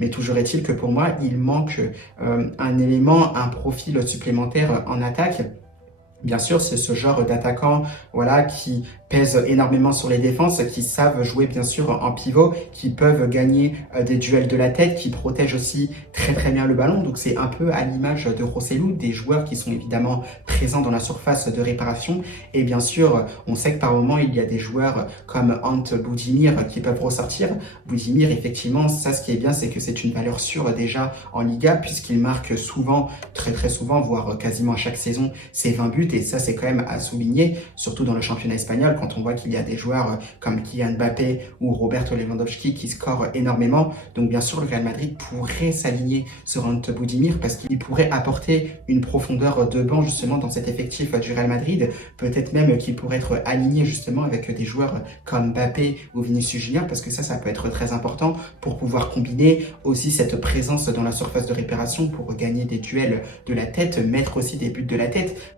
Mais toujours est-il que pour moi, il manque un élément, un profil supplémentaire en attaque. Bien sûr, c'est ce genre d'attaquants voilà, qui pèsent énormément sur les défenses, qui savent jouer bien sûr en pivot, qui peuvent gagner des duels de la tête, qui protègent aussi très très bien le ballon. Donc c'est un peu à l'image de Rosselló, des joueurs qui sont évidemment présents dans la surface de réparation. Et bien sûr, on sait que par moment, il y a des joueurs comme Ant Budimir qui peuvent ressortir. Budimir, effectivement, ça ce qui est bien, c'est que c'est une valeur sûre déjà en Liga, puisqu'il marque souvent, très très souvent, voire quasiment à chaque saison, ses 20 buts. Et ça, c'est quand même à souligner, surtout dans le championnat espagnol, quand on voit qu'il y a des joueurs comme Kylian Mbappé ou Roberto Lewandowski qui scorent énormément. Donc bien sûr, le Real Madrid pourrait s'aligner sur Ant Budimir parce qu'il pourrait apporter une profondeur de banc justement dans cet effectif du Real Madrid. Peut-être même qu'il pourrait être aligné justement avec des joueurs comme Mbappé ou Vinicius Junior, parce que ça peut être très important pour pouvoir combiner aussi cette présence dans la surface de réparation pour gagner des duels de la tête, mettre aussi des buts de la tête.